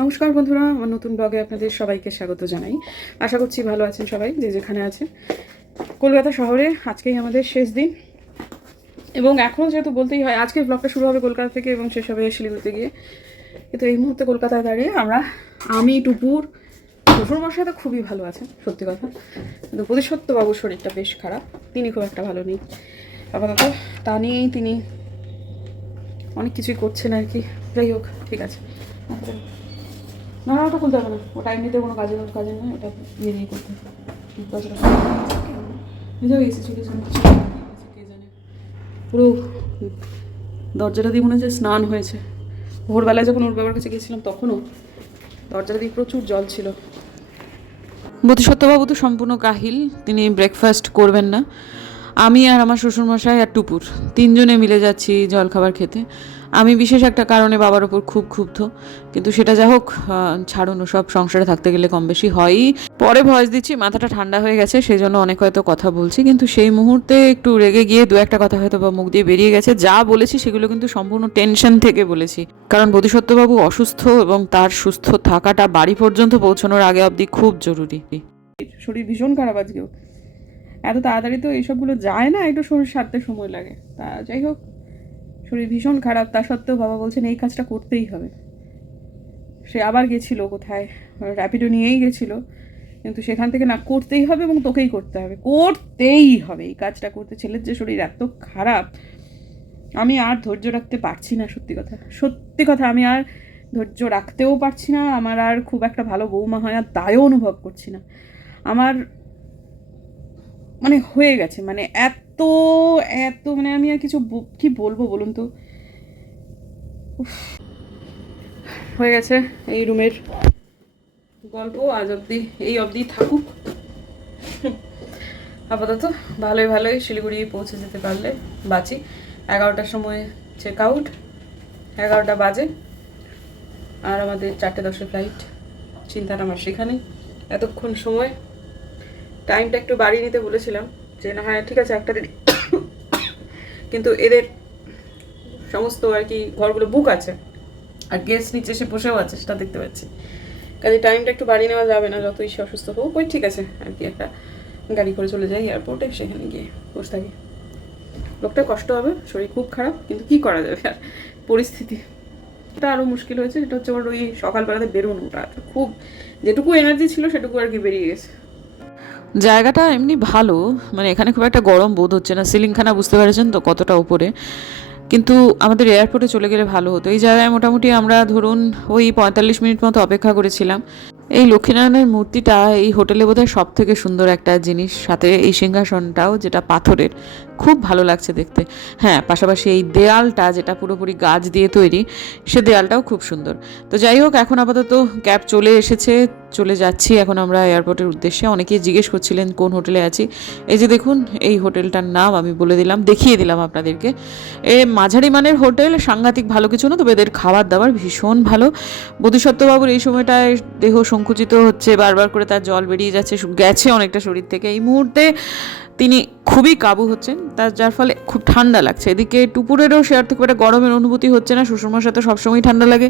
নমস্কার বন্ধুরা, আমার নতুন ব্লগে আপনাদের সবাইকে স্বাগত জানাই। আশা করছি ভালো আছেন সবাই, যে যেখানে আছেন। কলকাতা শহরে আজকেই আমাদের শেষ দিন, এবং এখন যেহেতু বলতেই হয় আজকের ব্লগটা শুরু হবে কলকাতা থেকে এবং শেষ হবে শিলিগুড়িতে গিয়ে। কিন্তু এই মুহূর্তে কলকাতায় দাঁড়িয়ে আমি টুপুর শ্বশুরমশাই তো খুবই ভালো আছেন, সত্যি কথা। কিন্তু বোধিসত্ত্ববাবুর শরীরটা বেশ খারাপ, তিনি খুব একটা ভালো নেই আপাতত। তা নিয়েই তিনি অনেক কিছুই করছেন আর কি। যাই হোক, ঠিক আছে। না না, ওটা খুলতে হবে না, ওটা এমনিতে কোনো কাজের নয়, ওটা দিয়ে দিয়ে করতে হবে। বুঝে গেছি, কে জানে। পুরো দরজাটা দিয়ে মনে হচ্ছে স্নান হয়েছে। ভোরবেলায় যখন ওর বাবার কাছে গেছিলাম তখনও দরজাটা দিয়ে প্রচুর জল ছিল। বোধিসত্ত্ববাবু তো সম্পূর্ণ কাহিল, তিনি ব্রেকফাস্ট করবেন না। আমি আর আমার শ্বশুরমশাই আর টুপুর তিনজনে মিলে যাচ্ছি জলখাবার খেতে। আমি বিশেষ একটা কারণে বাবার ওপর খুব ক্ষুব্ধ, কিন্তু সেটা যা হোক, ছাড়ুন, সব সংসারে থাকতে গেলে কম বেশি হয়ই। পরে ভয়েস দিচ্ছি, মাথাটা ঠান্ডা হয়ে গেছে, সেই জন্য অনেক হয়তো কথা বলছি, কিন্তু সেই মুহূর্তে একটু রেগে গিয়ে দু একটা কথা হয়তো বা মুখ দিয়ে বেরিয়ে গেছে। যা বলেছি সেগুলো কিন্তু সম্পূর্ণ টেনশন থেকে বলেছি, কারণ বোধিসত্ত্ববাবু অসুস্থ এবং তার সুস্থ থাকাটা বাড়ি পর্যন্ত পৌঁছানোর আগে অবধি খুব জরুরি। শরীর ভীষণ খারাপ আজকেও। এত তাড়াতাড়ি তো এইসবগুলো যায় না, একটু শরীর সারতে সময় লাগে। তা যাই হোক, শরীর ভীষণ খারাপ, তা সত্ত্বেও বাবা বলছেন এই কাজটা করতেই হবে। সে আবার গেছিলো কোথায়, র্যাপিডো নিয়েই গেছিলো, কিন্তু সেখান থেকে না, করতেই হবে এবং তোকেই করতে হবে, করতেই হবে এই কাজটা করতে। ছেলের যে শরীর এত খারাপ, আমি আর ধৈর্য রাখতে পারছি না। সত্যি কথা, সত্যি কথা, আমি আর ধৈর্য রাখতেও পারছি না। আমার আর খুব একটা ভালো বৌমা হয় আর দায়ও অনুভব করছি না। আমার মানে হয়ে গেছে, মানে এত এত মানে আমি আর কিছু কি বলবো বলুন তো। হয়ে গেছে এই রুমের গল্প, আজ অবধি এই অবধি থাকুক। আপাতত ভালোই ভালোই শিলিগুড়ি পৌঁছে যেতে পারলে বাঁচি। 11টার সময় চেক আউট, 11টা বাজে, আর আমাদের 4:10 ফ্লাইট। চিন্তাটা আমার সেখানে, এতক্ষণ সময় টাইমটা একটু বাড়িয়ে নিতে বলেছিলাম, যে না হয় ঠিক আছে একটা দিন, কিন্তু এদের সমস্ত আর কি ঘরগুলো বুক আছে, আর গেস্ট নিচে এসে বসেও আছে, সেটা দেখতে পাচ্ছি। কাজে টাইমটা একটু বাড়িয়ে নেওয়া যাবে না, যতই সে অসুস্থ হোক। ওই ঠিক আছে আর কি, একটা গাড়ি করে চলে যাই এয়ারপোর্টে, সেখানে গিয়ে বসে থাকি। লোকটা কষ্ট হবে, শরীর খুব খারাপ, কিন্তু কি করা যাবে আর, পরিস্থিতি। এটা আরও মুশকিল হয়েছে, সেটা হচ্ছে ওর ওই সকালবেলাতে বেরোনোটা, খুব যেটুকু এনার্জি ছিল সেটুকু আর কি বেরিয়ে গেছে। জায়গাটা এমনি ভালো, মানে এখানে খুব একটা গরম বোধ হচ্ছে না। সিলিংখানা বুঝতে পেরেছেন তো কতটা উপরে, কিন্তু আমাদের এয়ারপোর্টে চলে গেলে ভালো হতো। এই জায়গায় মোটামুটি আমরা ধরুন ওই 45 মিনিট মতো অপেক্ষা করেছিলাম। এই লক্ষ্মীনারায়ণের মূর্তিটা এই হোটেলে বোধহয় সব থেকে সুন্দর একটা জিনিস, সাথে এই সিংহাসনটাও যেটা পাথরের, খুব ভালো লাগছে দেখতে। হ্যাঁ, পাশাপাশি এই দেয়ালটা যেটা পুরোপুরি গাছ দিয়ে তৈরি, সে দেয়ালটাও খুব সুন্দর। তো যাই হোক, এখন আপাতত ক্যাব চলে এসেছে, চলে যাচ্ছি এখন আমরা এয়ারপোর্টের উদ্দেশ্যে। অনেকেই জিজ্ঞেস করছিলেন কোন হোটেলে আছি। এই যে দেখুন, এই হোটেলটার নাম আমি বলে দিলাম, দেখিয়ে দিলাম আপনাদেরকে। মাঝারি মানের হোটেল, সাংঘাতিক ভালো কিছু না, তবে এদের খাবার দাবার ভীষণ ভালো। বোধিসত্ত্ববাবুর এই সময়টায় দেহ সংকুচিত হচ্ছে, বারবার করে তার জল বেরিয়ে যাচ্ছে, গেছে অনেকটা শরীর থেকে। এই মুহূর্তে তিনি খুবই কাবু হচ্ছেন, যার ফলে খুব ঠান্ডা লাগছে। এদিকে টুপুরেরও সে আর থেকে একটা গরমের অনুভূতি হচ্ছে না, শ্বশুরমশাই তো সবসময় ঠান্ডা লাগে।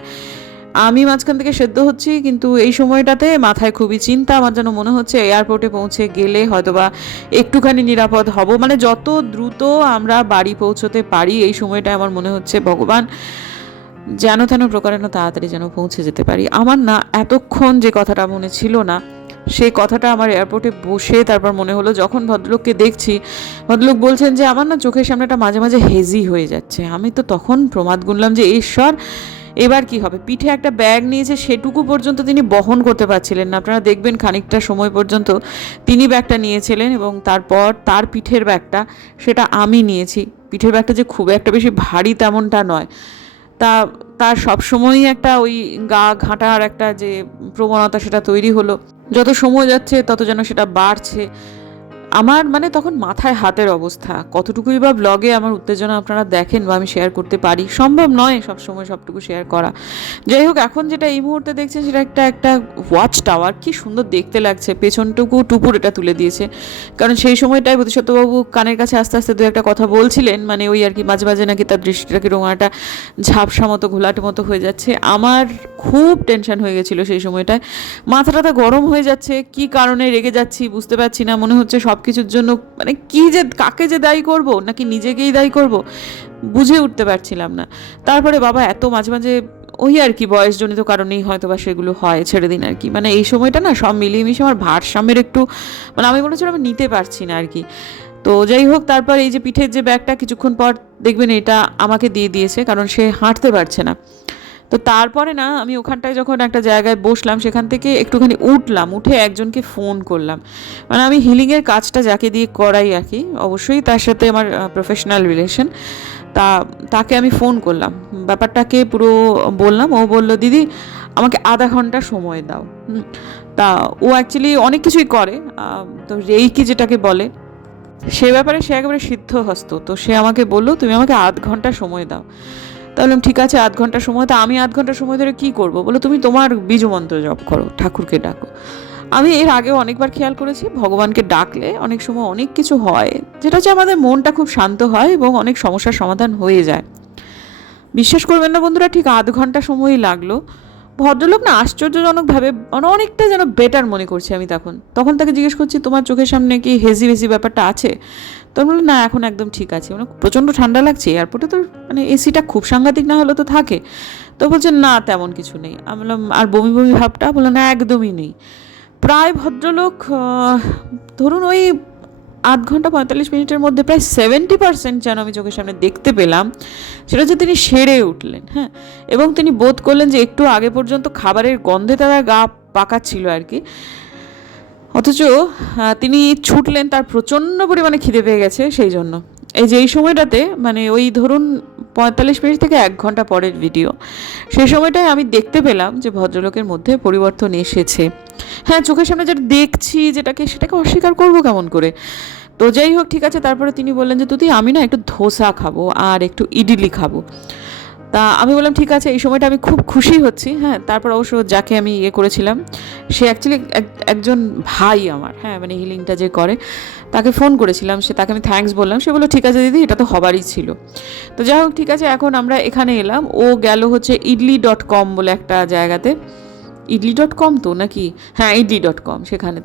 আমি মাঝখান থেকে সেদ্ধ হচ্ছি, কিন্তু এই সময়টাতে মাথায় খুবই চিন্তা। আমার যেন মনে হচ্ছে এয়ারপোর্টে পৌঁছে গেলে হয়তোবা একটুখানি নিরাপদ হব, মানে যত দ্রুত আমরা বাড়ি পৌঁছতে পারি এই সময়টায় আমার মনে হচ্ছে ভগবান যেন তেন প্রকারে তাড়াতাড়ি যেন পৌঁছে যেতে পারি। আমার না এতক্ষণ যে কথাটা মনে ছিল না, সেই কথাটা আমার এয়ারপোর্টে বসে তারপর মনে হলো, যখন ভদ্রলোককে দেখছি, ভদ্রলোক বলছেন যে আমার না চোখের সামনেটা মাঝে মাঝে হেজি হয়ে যাচ্ছে। আমি তো তখন প্রমাদ গুনলাম যে ঈশ্বর, এবার কি হবে। পিঠে একটা ব্যাগ নিয়েছে, সেটুকু পর্যন্ত তিনি বহন করতে পারছিলেন না। আপনারা দেখবেন খানিকটা সময় পর্যন্ত তিনি ব্যাগটা নিয়েছিলেন, এবং তারপর তার পিঠের ব্যাগটা, সেটা আমি নিয়েছি। পিঠের ব্যাগটা যে খুব একটা বেশি ভারী তেমনটা নয়, তা তার সবসময়ই একটা ওই গা ঘাঁটার একটা যে প্রবণতা, সেটা তৈরি হলো। যত সময় যাচ্ছে তত যেন সেটা বাড়ছে। আমার মানে তখন মাথায় হাতের অবস্থা, কতটুকুই বা ব্লগে আমার উত্তেজনা আপনারা দেখেন বা আমি শেয়ার করতে পারি, সম্ভব নয় সবসময় সবটুকু শেয়ার করা। যাই হোক, এখন যেটা এই মুহূর্তে দেখছেন সেটা একটা একটা ওয়াচ টাওয়ার, কি সুন্দর দেখতে লাগছে, পেছনটুকু টুপুর এটা তুলে দিয়েছে। কারণ সেই সময়টায় বোধিসত্ত্ববাবু কানের কাছে আস্তে আস্তে দু একটা কথা বলছিলেন, মানে ওই আর কি মাঝে মাঝে নাকি তার দৃষ্টিটা কিরকম একটা ঝাপসা মতো ঘোলাটে মতো হয়ে যাচ্ছে। আমার খুব টেনশন হয়ে গেছিলো সেই সময়টায়, মাথা টাথা গরম হয়ে যাচ্ছে, কি কারণে রেগে যাচ্ছি বুঝতে পারছি না, মনে হচ্ছে সব কিছুর জন্য মানে কি যে কাকে যে দায়ী করব নাকি নিজেকেই দায়ী করব বুঝে উঠতে পারছিলাম না। তারপরে বাবা এত মাঝে মাঝে ওই আর কি বয়সজনিত কারণেই হয়তো বা সেগুলো হয়, ছেড়ে দিন আর কি। মানে এই সময়টা না সব মিলিয়ে মিশে আমার ভারসাম্যের একটু মানে আমি মনে হচ্ছিল আমি নিতে পারছি না আর কি। তো যাই হোক, তারপর এই যে পিঠের যে ব্যাগটা কিছুক্ষণ পর দেখবেন এটা আমাকে দিয়ে দিয়েছে, কারণ সে হাঁটতে পারছে না। তো তারপরে না আমি ওখানটায় যখন একটা জায়গায় বসলাম, সেখান থেকে একটুখানি উঠলাম, উঠে একজনকে ফোন করলাম। মানে আমি হিলিংয়ের কাজটা যাকে দিয়ে করাই আর কি, অবশ্যই তার সাথে আমার প্রফেশনাল রিলেশন, তাকে আমি ফোন করলাম, ব্যাপারটাকে পুরো বললাম। ও বলল, দিদি আমাকে আধা ঘন্টা সময় দাও। তা ও অ্যাকচুয়ালি অনেক কিছুই করে, তো রেইকি যেটাকে বলে সে ব্যাপারে সে একেবারে সিদ্ধহস্ত। তো সে আমাকে বললো, তুমি আমাকে আধ ঘন্টা সময় দাও। তাহলে ঠিক আছে, আধ ঘন্টা সময়। তা আমি আধ ঘন্টা সময় ধরে কী করবো বলো, তুমি তোমার বীজমন্ত্র জপ করো, ঠাকুরকে ডাকো। আমি এর আগেও অনেকবার খেয়াল করেছি, ভগবানকে ডাকলে অনেক সময় অনেক কিছু হয়, যেটা হচ্ছে আমাদের মনটা খুব শান্ত হয় এবং অনেক সমস্যার সমাধান হয়ে যায়। বিশ্বাস করবেন না বন্ধুরা, ঠিক আধ ঘন্টা সময়ই লাগলো। ভদ্রলোক না আশ্চর্যজনকভাবে মানে অনেকটা যেন বেটার মনে করছি আমি। তখন তাকে জিজ্ঞেস করছি, তোমার চোখের সামনে কি হেজি বেজি ব্যাপারটা আছে? তো বললো, না এখন একদম ঠিক আছে। মানে প্রচণ্ড ঠান্ডা লাগছে, এয়ারপোর্টে তো মানে এসিটা খুব সাংঘাতিক না হলে তো থাকে। তো বলছে না তেমন কিছু নেই। আমি বললাম আর বমি বমি ভাবটা? বললো না একদমই নেই। প্রায় ভদ্রলোক ধরুন ওই আধ ঘন্টা 45 মিনিটের মধ্যে প্রায় 70% যেন আমি চোখের সামনে দেখতে পেলাম, সেটা হচ্ছে তিনি সেরে উঠলেন। হ্যাঁ, এবং তিনি বোধ করলেন যে একটু আগে পর্যন্ত খাবারের গন্ধে তারা গা পাকাচ্ছিল আর কি, অথচ তিনি ছুটলেন, তার প্রচণ্ড পরিমাণে খিদে পেয়ে গেছে সেই জন্য। এই যে এই সময়টাতে মানে ওই ধরুন 45 মিনিট থেকে 1 ঘন্টা পরের ভিডিও, সেই সময়টায় আমি দেখতে পেলাম যে ভদ্রলোকের মধ্যে পরিবর্তন এসেছে। হ্যাঁ, চোখের সামনে যেটা দেখছি সেটাকে অস্বীকার করবো কেমন করে? তো যাই হোক, ঠিক আছে। তারপরে তিনি বললেন যে তুই আমি না একটু ধোসা খাবো আর একটু ইডলি খাবো। তা আমি বললাম ঠিক আছে, এই সময়টা আমি খুব খুশি হচ্ছি। হ্যাঁ, তারপর অবশ্য যাকে আমি করেছিলাম সে অ্যাকচুয়ালি একজন ভাই আমার, হ্যাঁ মানে হিলিংটা যে করে, তাকে ফোন করেছিলাম, তাকে আমি থ্যাঙ্কস বললাম। সে বললো ঠিক আছে দিদি, এটা তো হবারই ছিল। তো যাই হোক, ঠিক আছে, এখন আমরা এখানে এলাম। ও গেল হচ্ছে idli.com বলে একটা জায়গাতে। idli.com তো নাকি, হ্যাঁ idli.com, সেখানে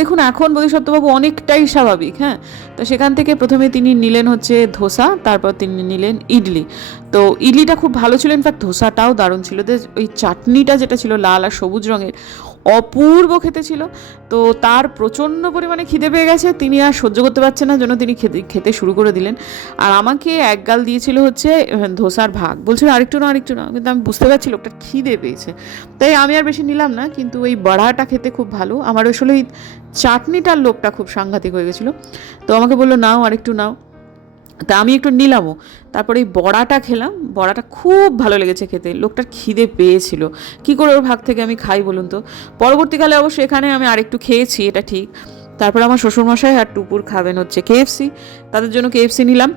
দেখুন এখন বোধিসত্ত্ববাবু অনেকটাই স্বাভাবিক। হ্যাঁ, তো সেখান থেকে প্রথমে তিনি নিলেন হচ্ছে ধোসা, তারপর তিনি নিলেন ইডলি। তো ইডলিটা খুব ভালো ছিল, ইনফ্যাক্ট ধোসাটাও দারুণ ছিল। ওই চাটনিটা যেটা ছিল লাল আর সবুজ রঙের, অপূর্ব খেতে ছিল। তো তার প্রচণ্ড পরিমাণে খিদে পেয়ে গেছে, তিনি আর সহ্য করতে পারছেন না, জন্য তিনি খেতে শুরু করে দিলেন। আর আমাকে এক গাল দিয়েছিল হচ্ছে ধোসার ভাগ, বলছিল আরেকটু না। কিন্তু আমি বুঝতে পারছি লোকটা খিদে পেয়েছে, তাই আমি আর বেশি নিলাম না। কিন্তু ওই বড়াটা খেতে খুব ভালো, আমার আসলে ওই চাটনিটার লোকটা খুব সাংঘাতিক হয়ে গেছিলো। তো আমাকে বললো নাও, আরেকটু নাও। তা আমি একটু নিলামও। তারপরে এই বড়াটা খেলাম, বড়াটা খুব ভালো লেগেছে খেতে। লোকটার খিদে পেয়েছিল, কী করে ওর ভাগ থেকে আমি খাই বলুন তো। পরবর্তীকালে অবশ্য এখানে আমি আরেকটু খেয়েছি, এটা ঠিক। তারপর আমার শ্বশুরমশাই আর টুপুর খাবেন হচ্ছে কেএফসি, তাদের জন্য কেএফসি নিলাম।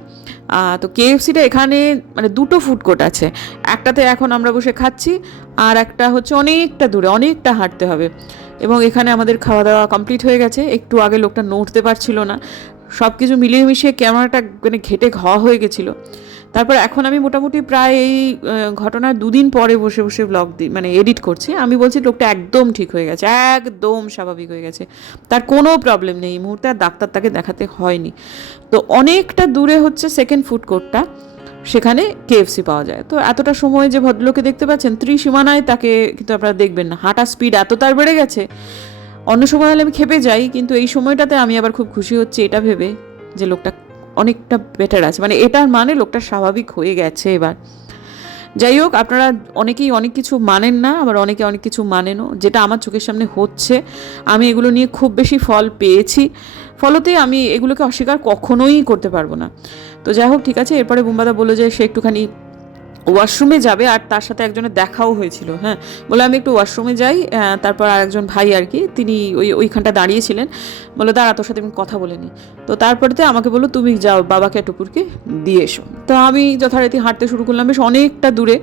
তো কেএফসিটা এখানে মানে দুটো ফুড কোর্ট আছে, একটাতে এখন আমরা বসে খাচ্ছি, আর একটা হচ্ছে অনেকটা দূরে, অনেকটা হাঁটতে হবে। এবং এখানে আমাদের খাওয়া দাওয়া কমপ্লিট হয়ে গেছে। একটু আগে লোকটা নড়তে পারছিল না, সব কিছু মিলিয়ে মিশিয়ে ক্যামেরাটা মানে ঘেটে ঘা হয়ে গেছিলো। তারপর এখন আমি মোটামুটি প্রায় এই ঘটনার 2 দিন পরে বসে বসে ব্লগ মানে এডিট করছি। আমি বলছি লোকটা একদম ঠিক হয়ে গেছে, একদম স্বাভাবিক হয়ে গেছে, তার কোনো প্রবলেম নেই এই মুহূর্তে, আর ডাক্তার তাকে দেখাতে হয়নি। তো অনেকটা দূরে হচ্ছে সেকেন্ড ফুড কোর্টটা, সেখানে কেএফসি পাওয়া যায়। তো এতটা সময় যে ভদ্রলোকে দেখতে পাচ্ছেন ত্রিসীমানায়, তাকে কিন্তু আপনারা দেখবেন না, হাঁটা স্পিড এত তার বেড়ে গেছে। অন্য সময় হলে আমি খেপে যাই, কিন্তু এই সময়টাতে আমি আবার খুব খুশি হচ্ছি এটা ভেবে যে লোকটা অনেকটা বেটার আছে, মানে এটার মানে লোকটা স্বাভাবিক হয়ে গেছে এবার। যাই হোক, আপনারা অনেকেই অনেক কিছু মানেন না, আবার অনেকে অনেক কিছু মানেনও, যেটা আমার চোখের সামনে হচ্ছে। আমি এগুলো নিয়ে খুব বেশি ফল পেয়েছি, ফলতে আমি এগুলোকে অস্বীকার কখনোই করতে পারবো না। তো যাই হোক, ঠিক আছে। এরপরে বুম্বাদা বললো যে সে একটুখানি ওয়াশরুমে যাবে, আর তার সাথে একজনের দেখাও হয়েছিল। হ্যাঁ, বলে আমি একটু ওয়াশরুমে যাই। তারপর আরেকজন ভাই আর কি, তিনি ওইখানটা দাঁড়িয়েছিলেন, বলে দাঁড়া তোর সাথে আমি কথা বলে নিই। তো তারপরেতে আমাকে বললো তুমি যাও বাবাকে টুকুরকে দিয়ে এসো। তো আমি যথারীতি হাঁটতে শুরু করলাম বেশ অনেকটা দূরে।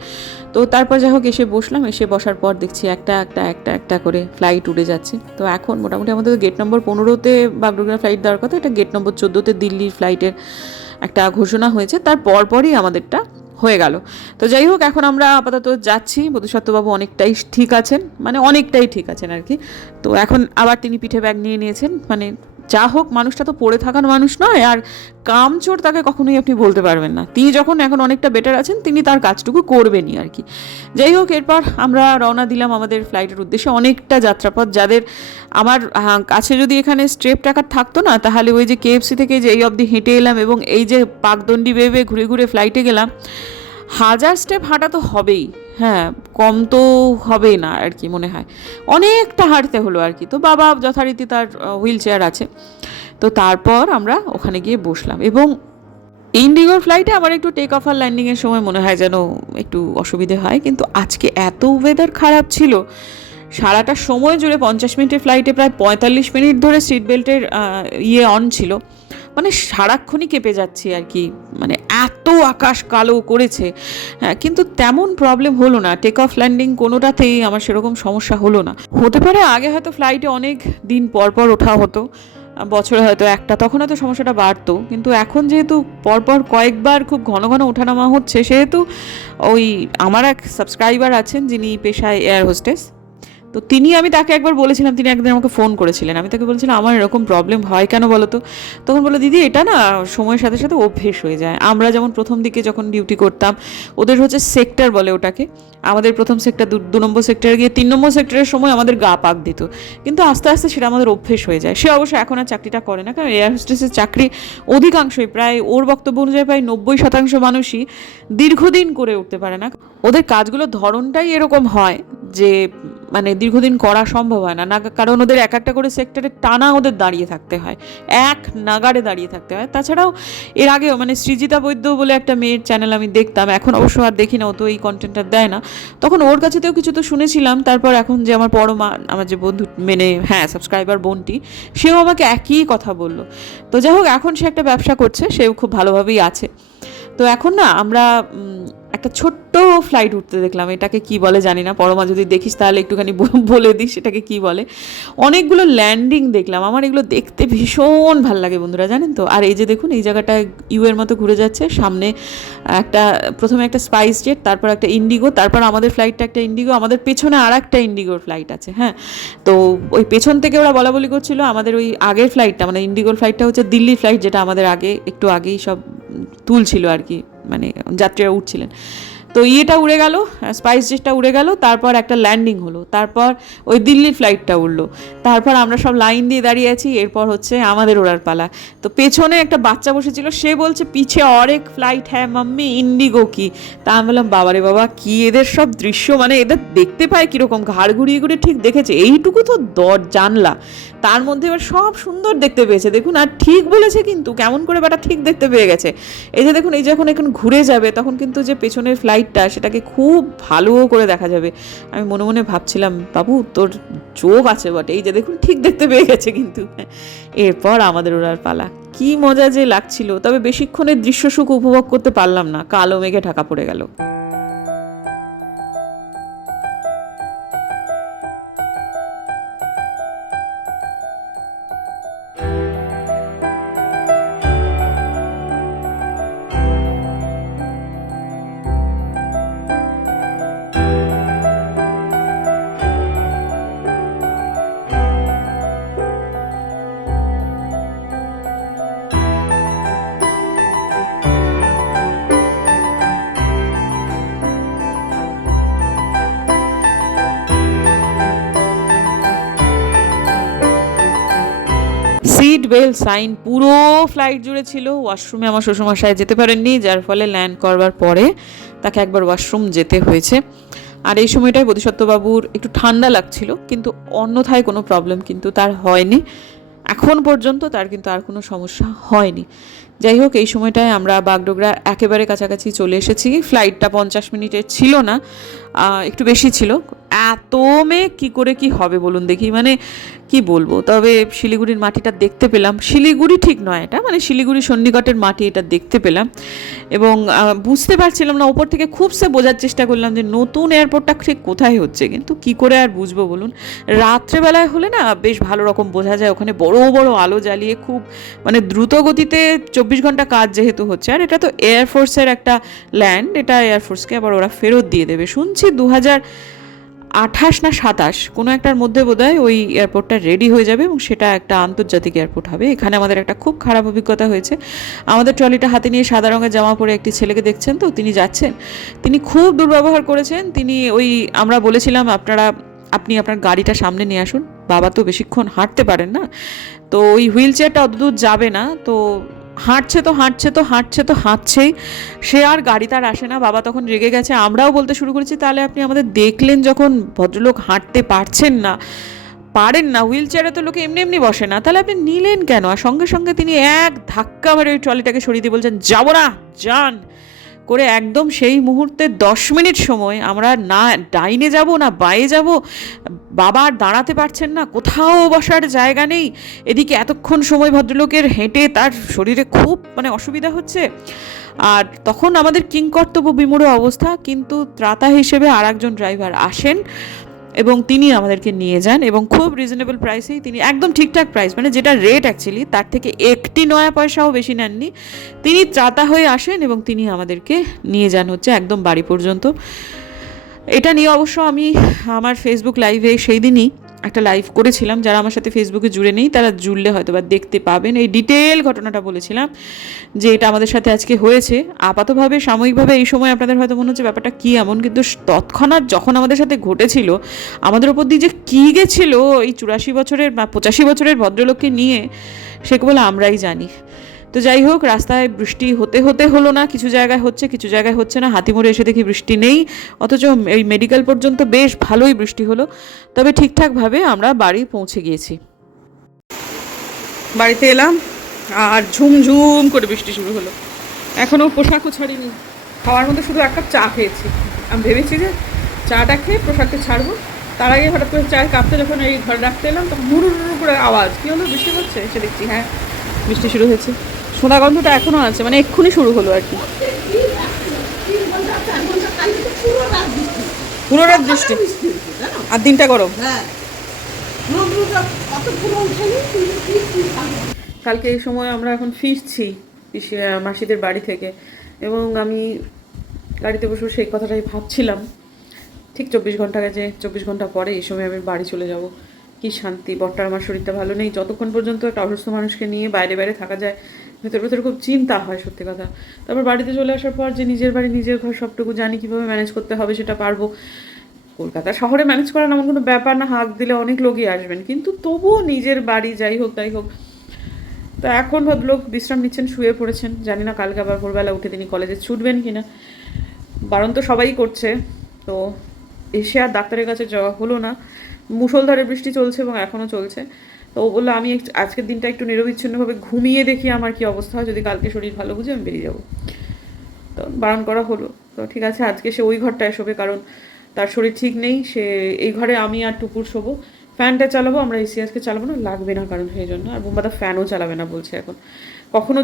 তো তারপর যাই হোক এসে বসলাম, এসে বসার পর দেখছি একটা একটা একটা একটা করে ফ্লাইট উড়ে যাচ্ছে। তো এখন মোটামুটি আমাদের গেট নম্বর 15-তে বাগডোগরা ফ্লাইট দেওয়ার কথা, এটা গেট নম্বর 14-তে দিল্লির ফ্লাইটের একটা ঘোষণা হয়েছে, তার পরপরই আমাদেরটা হয়ে গেল। তো যাই হোক এখন আমরা আপাতত যাচ্ছি। বোধিসত্ত্ববাবু অনেকটাই ঠিক আছেন, মানে অনেকটাই ঠিক আছেন আর কি। তো এখন আবার তিনি পিঠে ব্যাগ নিয়ে নিয়েছেন, মানে যা হোক মানুষটা তো পড়ে থাকার মানুষ নয়, আর কামচোর তাকে কখনোই আপনি বলতে পারবেন না। তিনি যখন এখন অনেকটা বেটার আছেন, তিনি তার কাজটুকু করবেনই আর কি। যাই হোক এরপর আমরা রওনা দিলাম আমাদের ফ্লাইটের উদ্দেশ্যে। অনেকটা যাত্রাপথ, যাদের আমার কাছে যদি এখানে স্ট্রেপ ট্র্যাকার থাকতো না, তাহলে ওই যে KFC থেকে যে এই অবধি হেঁটে এলাম এবং এই যে পাকদণ্ডি বেয়ে ঘুরে ঘুরে ফ্লাইটে গেলাম, 1000 স্টেপ হাঁটা তো হবেই। হ্যাঁ, কম তো হবেই না আর কি, মনে হয় অনেকটা হাঁটতে হলো আর কি। তো বাবা যথারীতি তার হুইল চেয়ার আছে। তো তারপর আমরা ওখানে গিয়ে বসলাম, এবং ইন্ডিগোর ফ্লাইটে আমার একটু টেক অফ আর ল্যান্ডিংয়ের সময় মনে হয় যেন একটু অসুবিধে হয়, কিন্তু আজকে এত ওয়েদার খারাপ ছিল, সারাটা সময় জুড়ে 50 মিনিটের ফ্লাইটে প্রায় 45 মিনিট ধরে সিট বেল্টের অন ছিল, মানে সারাক্ষণই কেঁপে যাচ্ছি আর কি, মানে এত আকাশ কালো করেছে। হ্যাঁ, কিন্তু তেমন প্রবলেম হলো না, টেক অফ ল্যান্ডিং কোনোটাতেই আমার সেরকম সমস্যা হলো না। হতে পারে আগে হয়তো ফ্লাইটে অনেক দিন পর পর ওঠা হতো, বছরে হয়তো একটা, তখন হয়তো সমস্যাটা বাড়তো, কিন্তু এখন যেহেতু পরপর কয়েকবার খুব ঘন ঘন ওঠানামা হচ্ছে, সেহেতু ওই আমার এক সাবস্ক্রাইবার আছেন যিনি পেশায় এয়ার হোস্টেস, তো আমি তাকে একবার বলেছিলাম, তিনি একদিন আমাকে ফোন করেছিলেন, আমি তাকে বলেছিলাম আমার এরকম প্রবলেম হয় কেন বলো তো। তখন বলো দিদি এটা না সময়ের সাথে সাথে অভ্যেস হয়ে যায়। আমরা যেমন প্রথম দিকে যখন ডিউটি করতাম, ওদের হচ্ছে সেক্টর বলে ওটাকে, আমাদের প্রথম সেক্টর 2 নম্বর সেক্টরে গিয়ে 3 নম্বর সেক্টরের সময় আমাদের গা পাক দিত, কিন্তু আস্তে আস্তে সেটা আমাদের অভ্যেস হয়ে যায়। সে অবশ্য এখন আর চাকরিটা করে না, কারণ এয়ার হোস্টেসের চাকরি অধিকাংশই, প্রায় ওর বক্তব্য অনুযায়ী প্রায় 90% মানুষই দীর্ঘদিন করে উঠতে পারে না। ওদের কাজগুলোর ধরনটাই এরকম হয় যে মানে দীর্ঘদিন করা সম্ভব হয় না, কারণ ওদের এক একটা করে সেক্টরে টানা ওদের দাঁড়িয়ে থাকতে হয়, এক নাগাড়ে দাঁড়িয়ে থাকতে হয়। তাছাড়াও এর আগেও মানে সৃজিতা বৈদ্য বলে একটা মেয়ের চ্যানেল আমি দেখতাম, এখন অবশ্য আর দেখি না, ও তো এই কন্টেন্টটা দেয় না, তখন ওর কাছেতেও কিছু তো শুনেছিলাম। তারপর এখন যে আমার পরমা, আমার যে বন্ধু মানে হ্যাঁ সাবস্ক্রাইবার বোনটি, সেও আমাকে একই কথা বলল। তো যাই হোক এখন সে একটা ব্যবসা করছে, সেও খুব ভালোভাবেই আছে। তো এখন না আমরা একটা ছোট্ট ফ্লাইট উঠতে দেখলাম, এটাকে কি বলে জানি না, পরমা যদি দেখিস তাহলে একটুখানি বলে দিস এটাকে কি বলে। অনেকগুলো ল্যান্ডিং দেখলাম, আমার এগুলো দেখতে ভীষণ ভাল লাগে বন্ধুরা, জানেন তো। আর এই যে দেখুন এই জায়গাটা এর মতো ঘুরে যাচ্ছে, সামনে একটা প্রথমে একটা স্পাইস জেট, তারপর একটা ইন্ডিগো, তারপর আমাদের ফ্লাইটটা একটা ইন্ডিগো, আমাদের পেছনে আর একটা ইন্ডিগোর ফ্লাইট আছে। হ্যাঁ, তো ওই পেছন থেকে ওরা বলা করছিল আমাদের ওই আগের ফ্লাইটটা, মানে ইন্ডিগোর ফ্লাইটটা হচ্ছে দিল্লি ফ্লাইট, যেটা আমাদের আগে একটু আগেই সব তুলছিল আর কি, মানে যাত্রীরা উঠছিলেন। তো ইয়েটা উড়ে গেল, স্পাইস জেটটা উড়ে গেল, তারপর একটা ল্যান্ডিং হলো, তারপর ওই দিল্লির ফ্লাইটটা উঠলো, তারপর আমরা সব লাইন দিয়ে দাঁড়িয়ে আছি, এরপর হচ্ছে আমাদের ওড়ার পালা। তো পেছনে একটা বাচ্চা বসেছিল, সে বলছে পিছে और एक ফ্লাইট হ্যাঁ মাম্মি, ইন্ডিগো কি। তা আমি বললাম বাবারে বাবা, কি এদের সব দৃশ্য, মানে এদের দেখতে পায় কীরকম, ঘাড় ঘুরিয়ে ঘুরিয়ে ঠিক দেখেছে, এইটুকু তো জানলা, তার মধ্যে এবার সব সুন্দর দেখতে পেয়েছে দেখুন। আর ঠিক বলেছে কিন্তু, কেমন করে বাটা ঠিক দেখতে পেয়ে গেছে। এই যে দেখুন, এই যখন এখন ঘুরে যাবে তখন কিন্তু যে পেছনের ফ্লাইটটা, সেটাকে খুব ভালো করে দেখা যাবে। আমি মনে মনে ভাবছিলাম বাবু তোর চোখ আছে বটে, এই যে দেখুন ঠিক দেখতে পেয়ে গেছে কিন্তু। এরপর আমাদের ওড়ার পালা, কি মজা যে লাগছিল, তবে বেশিক্ষণের দৃশ্য সুখ উপভোগ করতে পারলাম না, কালো মেঘে ঢাকা পড়ে গেল। সিট বেল্ট সাইন পুরো ফ্লাইট জুড়ে ছিল। ওয়াশরুমে আমার শ্বশুরমশাই যেতে পারেননি, যার ফলে ল্যান্ড করবার পরে তাকে একবার ওয়াশরুম যেতে হয়েছে। আর এই সময়টায় বোধিসত্ত্ববাবুর একটু ঠান্ডা লাগছিল, কিন্তু অন্যথায় কোনো প্রবলেম কিন্তু তার হয়নি, এখন পর্যন্ত তার কিন্তু আর কোনো সমস্যা হয়নি। যাই হোক, এই সময়টায় আমরা বাগডোগরার একেবারে কাছাকাছি চলে এসেছি। ফ্লাইটটা 50 মিনিটের ছিল না, একটু বেশি ছিল। এত মেঘ কী করে কি হবে বলুন দেখি, মানে কি বলবো। তবে শিলিগুড়ির মাটিটা দেখতে পেলাম, শিলিগুড়ি ঠিক নয় এটা, মানে শিলিগুড়ি সন্নিকটের মাটি, এটা দেখতে পেলাম। এবং বুঝতে পারছিলাম না, ওপর থেকে খুবসে বোঝার চেষ্টা করলাম যে নতুন এয়ারপোর্টটা ঠিক কোথায় হচ্ছে, কিন্তু কি করে আর বুঝবো বলুন। রাত্রেবেলায় হলে না বেশ ভালো রকম বোঝা যায়, ওখানে বড় বড় আলো জ্বালিয়ে খুব মানে দ্রুত গতিতে 24 ঘন্টা কাজ যেহেতু হচ্ছে। আর এটা তো এয়ারফোর্সের একটা ল্যান্ড, এটা এয়ারফোর্সকে আবার ওরা ফেরত দিয়ে দেবে শুনছি 2028 না 27 কোনো একটার মধ্যে বোধহয় ওই এয়ারপোর্টটা রেডি হয়ে যাবে, এবং সেটা একটা আন্তর্জাতিক এয়ারপোর্ট হবে। এখানে আমাদের একটা খুব খারাপ অভিজ্ঞতা হয়েছে। আমাদের ট্রলিটা হাতে নিয়ে সাদা রঙের জামা পরে একটি ছেলেকে দেখছেন তো, তিনি যাচ্ছেন, তিনি খুব দুর্ব্যবহার করেছেন। তিনি আমরা বলেছিলাম আপনি আপনার গাড়িটা সামনে নিয়ে আসুন, বাবা তো বেশিক্ষণ হাঁটতে পারেন না, তো ওই হুইল চেয়ারটা অতদূর যাবে না, তো হাঁটছেই, সে আর গাড়ি তার আসে না। বাবা তখন রেগে গেছে, আমরাও বলতে শুরু করেছি, তাহলে আপনি আমাদের দেখলেন যখন ভদ্রলোক হাঁটতে পারেন না, হুইল চেয়ারে তো লোকে এমনি এমনি বসে না, তাহলে আপনি নিলেন কেন? আর সঙ্গে সঙ্গে তিনি এক ধাক্কা মারে ওই ট্রলিটাকে সরিয়ে দিয়ে বলছেন, যাবো না, যান করে। একদম সেই মুহূর্তে 10 মিনিট সময় আমরা না ডাইনে যাব না বাঁয়ে যাব, বাবা আর দাঁড়াতে পারছেন না, কোথাও বসার জায়গা নেই। এদিকে এতক্ষণ সময় ভদ্রলোকের হেঁটে তার শরীরে খুব মানে অসুবিধা হচ্ছে। আর তখন আমাদের কিংকর্তব্য বিমূঢ় অবস্থা, কিন্তু ত্রাতা হিসেবে আর একজন ড্রাইভার আসেন এবং তিনি আমাদেরকে নিয়ে যান, এবং খুব রিজনেবল প্রাইসেই তিনি, একদম ঠিকঠাক প্রাইস, মানে যেটা রেট অ্যাকচুয়ালি তার থেকে একটি নয়া পয়সাও বেশি নেননি। তিনি ত্রাতা হয়ে আসেন এবং তিনি আমাদেরকে নিয়ে যান হচ্ছে একদম বাড়ি পর্যন্ত। এটা নিয়ে অবশ্য আমি আমার ফেসবুক লাইভে সেই দিনই একটা লাইভ করেছিলাম, যারা আমার সাথে ফেসবুকে জুড়ে নেই তারা জুড়লে হয়তো বা দেখতে পাবেন। এই ডিটেল ঘটনাটা বলেছিলাম যে এটা আমাদের সাথে আজকে হয়েছে। আপাতভাবে সাময়িকভাবে এই সময় আপনাদের হয়তো মনে হচ্ছে ব্যাপারটা কী এমন, কিন্তু তৎক্ষণাৎ যখন আমাদের সাথে ঘটেছিল, আমাদের ওপর দিয়ে যে কী গেছিলো এই 84 বছরের বা 85 বছরের ভদ্রলোককে নিয়ে, সে কেবল আমরাই জানি। তো যাই হোক, রাস্তায় বৃষ্টি হতে হলো না, কিছু জায়গায় হচ্ছে কিছু জায়গায় হচ্ছে না। হাতিমোড়ে এসে দেখি বৃষ্টি নেই, অথচ এই মেডিকেল পর্যন্ত বেশ ভালোই বৃষ্টি হলো। তবে ঠিকঠাকভাবে আমরা বাড়ি পৌঁছে গিয়েছি। বাড়িতে এলাম আর ঝুমঝুম করে বৃষ্টি শুরু হলো। এখনও পোশাকও ছাড়িনি, খাওয়ার মধ্যে শুধু 1 কাপ চা খেয়েছি। আমি ভেবেছি যে চাটা খেয়ে পোশাকটা ছাড়বো, তার আগে হঠাৎ করে চায়ের কাপটা যখন এই ঘরে রাখতে এলাম তখন হুড়ুর করে আওয়াজ, কী হলো, বৃষ্টি হচ্ছে? এসে দেখছি হ্যাঁ বৃষ্টি শুরু হয়েছে। সোনা গন্ধটা এখনও আছে, মানে এক্ষুনি শুরু হলো আর কি, পুরো রাত বৃষ্টি আর দিনটা গরম। কালকে এই সময় আমরা এখন ফিরছি মাসিদের বাড়ি থেকে, এবং আমি গাড়িতে বসে সেই কথাটাই ভাবছিলাম, ঠিক 24 ঘন্টা গেছে, 24 ঘন্টা পরে এই সময় আমি বাড়ি চলে যাব। কি শান্তি। বরটার আমার শরীরটা ভালো নেই, যতক্ষণ পর্যন্ত একটা অসুস্থ মানুষকে নিয়ে বাইরে থাকা যায় ভেতরে খুব চিন্তা হয় সত্যি কথা। তারপর বাড়িতে চলে আসার পর যে নিজের বাড়ি নিজের ঘর সবটুকু জানি কীভাবে ম্যানেজ করতে হবে, সেটা পারবো। কলকাতা শহরে ম্যানেজ করা এমন কোনো ব্যাপার না, হাঁক দিলে অনেক লোকই আসবেন, কিন্তু তবুও নিজের বাড়ি যাই হোক তাই হোক। তো এখন ভদ্রলোক বিশ্রাম নিচ্ছেন, শুয়ে পড়েছেন, জানি না কালকে আবার ভোরবেলা উঠে তিনি কলেজে ছুটবেন কি না। বারণ তো সবাই করছে, তো এসে আর ডাক্তারের কাছে যাওয়া হলো না। মুষলধারে বৃষ্টি চলছে এবং এখনও চলছে। তো ও বললো আমি আজকের দিনটা একটু নিরবিচ্ছিন্নভাবে ঘুমিয়ে দেখি আমার কি অবস্থা হয়, যদি কালকে শরীর ভালো বুঝে আমি বেরিয়ে যাবো। তো বারণ করা হলো, তো ঠিক আছে আজকে সে ওই ঘরটায় শোবে, কারণ তার শরীর ঠিক নেই। সে এই ঘরে আমি আর টুকুর শোবো, ফ্যানটা চালাবো, আমরা এসি আজকে চালাবো না, লাগবে না কারণ সেই জন্য। আর বোম্বাদা ফ্যানও চালাবে না বলছে এখন, কখনো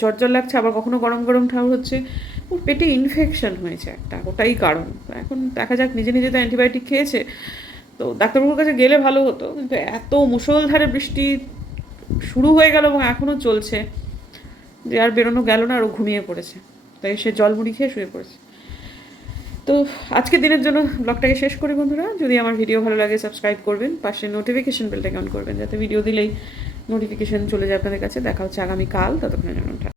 জ্বর লাগছে, আবার কখনো গরম ঠাউর হচ্ছে, ওর পেটে ইনফেকশন হয়েছে একটা, ওটাই কারণ। তো এখন দেখা যাক, নিজে তো অ্যান্টিবায়োটিক খেয়েছে, তো ডাক্তারবাবুর কাছে গেলে ভালো হতো, কিন্তু এত মুষলধারে বৃষ্টি শুরু হয়ে গেল এবং এখনও চলছে যে আর বেরোনো গেল না, আর ও ঘুমিয়ে পড়েছে, তাই সে জল মুড়ি খেয়ে শুয়ে পড়েছে। তো আজকের দিনের জন্য ব্লগটাকে শেষ করি বন্ধুরা। যদি আমার ভিডিও ভালো লাগে সাবস্ক্রাইব করবেন, পাশে নোটিফিকেশন বেলটাকে অন করবেন, যাতে ভিডিও দিলেই নোটিফিকেশন চলে যায় আপনাদের কাছে। দেখা হচ্ছে আগামীকাল, ততক্ষণের জন্য।